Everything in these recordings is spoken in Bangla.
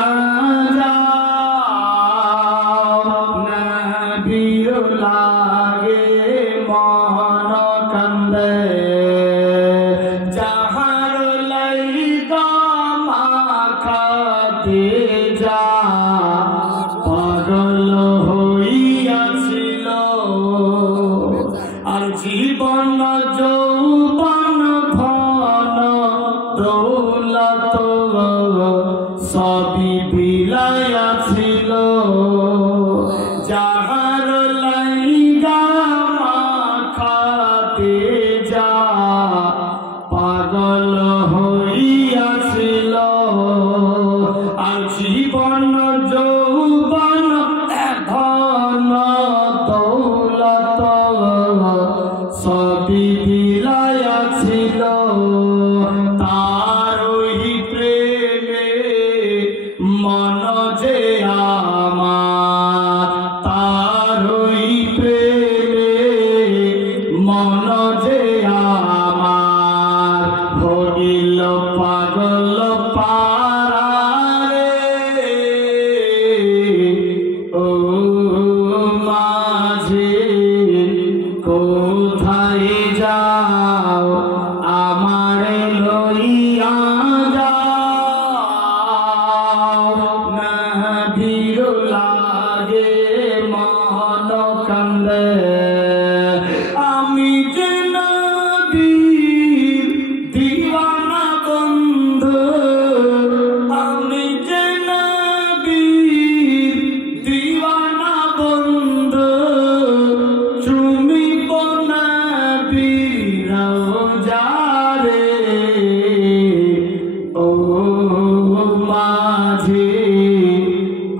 লইয়া যাও নবীর লাগে মন কান্দে যাহার লাইগা মাখাতে যা পাগল হইয়াছিল আর জীবন যৌবন ধন দৌলত সবই বিলাইয়াছিল যাহার লাইগা মাখাতে যা পাগল হইয়াছিল আর জীবন যৌবন ধন দৌলত সবই বিলাইয়াছিল তার ওই প্রেমে মন যে আমার তার ওই প্রেমে মন যে আমার ভগিল পাগল পারে ও মাঝে কোথায় যাও আমার লইয়া যাও নবীর লাগে মন কান্দে আমি যে নবীর দিওয়ানা বন্ধু আমি যে নবীর দিওয়ানা বন্ধু চুমিব নবীর রওজারে ও মাঝে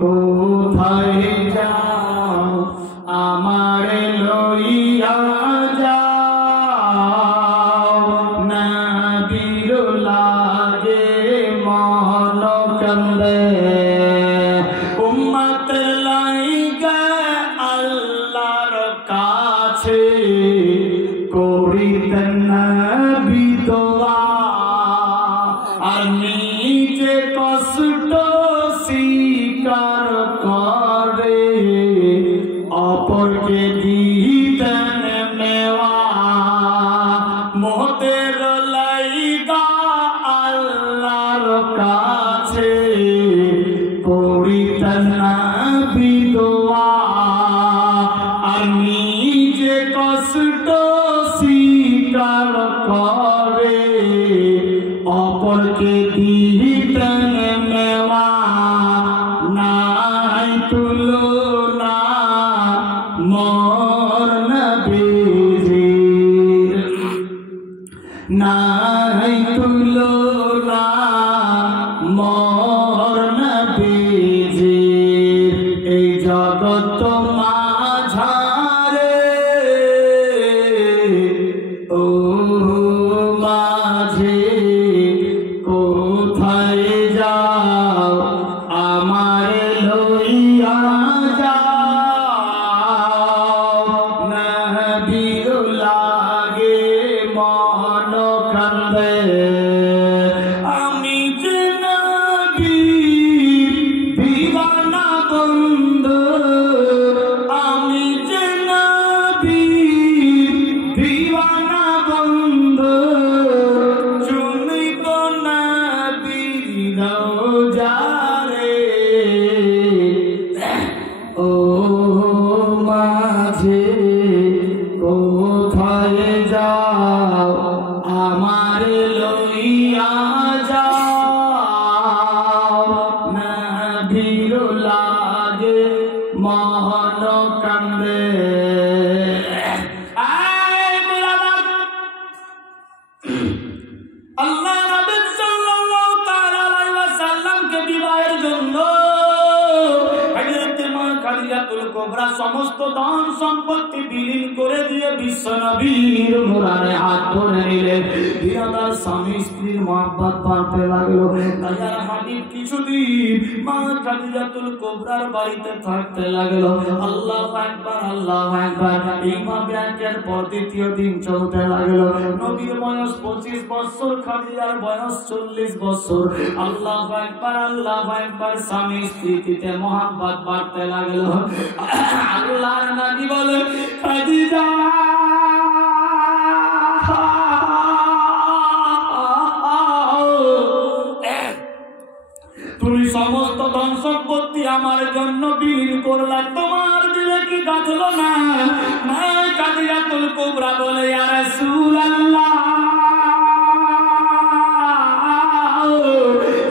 কোথায় যাও আমার লইয়া যাও নবীর লাগে মন কান্দে উম্মত লাইগা আল্লাহর কাছে করিতেন নবী দোয়া আর নিজে কষ্ট স্বীকার করে অপরকে দিতেন নেওয়া মোহতের লাইগা আল্লাহর কাছে করিতেন নবী দোয়া আর নিজে কষ্ট স্বীকার করে অপরকে দিতেন নেওয়া নাই তুলনা মোর নবীর নাই তুলনা মোর নবীর এই জগৎ মাঝারে ও মাঝে কোথায় যাও আমার লইয়া যাও নবীর লাগে মন কান্দে আমি যে নবীর দিওয়ানা বন্ধু আমি যে নবীর দিওয়ানা বন্ধু চুমিব নবীর রওজারে ও মাঝে কোথায় যাও আমার লইয়া যাও নবীর লাগে মন কান্দে আল্লাহ নবী সাল্লাল্লাহু তাআলা আলাইহি ওয়াসাল্লামকে বিবাহের জন্য হযরত মা খাদিজা খাদিজাতুল কুবরা সমস্ত ধন সম্পত্তি বিলীন করে দিয়ে বিশ্ব নবীর মুরারে হাত ধরে নিলেন। বিরাদার স্বামী স্ত্রীর মহব্বত বাড়তে লাগলো। দয়ার হাবিব কিছুদিন মা খাদিজাতুল কুবরার বাড়িতে থাকতে লাগলো। আল্লাহু আকবার, আল্লাহু আকবার। এইভাবে একের পর দ্বিতীয় দিন চলতে লাগলো। নবীর বয়স 25 বছর, খাদিজার বয়স 40 বছর। আল্লাহু আকবার, আল্লাহু আকবার। স্বামী স্ত্রীতে মহব্বত বাড়তে লাগলো। আল্লাহর নবী বলে, খাদিজা তুমি সমস্ত ধন সম্পত্তি আমার জন্য বিলীন করলা, তোমার দিলে কি কাঁদলো না? মা খাদিজাতুল কুবরা বলে, ইয়া রাসূলুল্লাহ,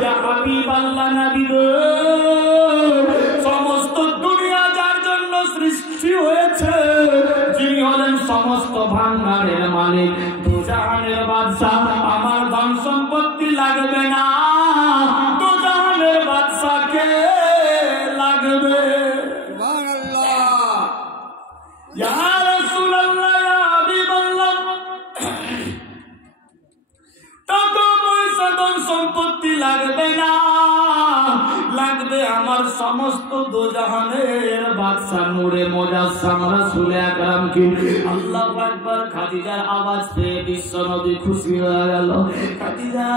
ইয়া হাবিবাল্লাহ, নবী গো, সমস্ত দুনিয়া যার জন্য সৃষ্টি হয়েছে, যিনি হলেন সমস্ত ভান্ডারের মালিক, দুজাহানের বাদশা, আমার ধন সম্পত্তি লাগবে না, দুজাহানের বাদশাকে লাগবে। সুবহানাল্লাহ। ইয়া রাসূলুল্লাহ, ইয়া হাবিবাল্লাহ, টাকা পয়সা ধন সম্পত্তি লাগবে না, লাগবে আমার সমস্ত দুজাহানের বাদশা নূরে মুজাসসাম রাসূল আকরাম কি। আল্লাহু আকবার। খাদিজার আওয়াজ পেয়ে বিশ্ব নবী খুশি হয়ে গেল। খাদিজা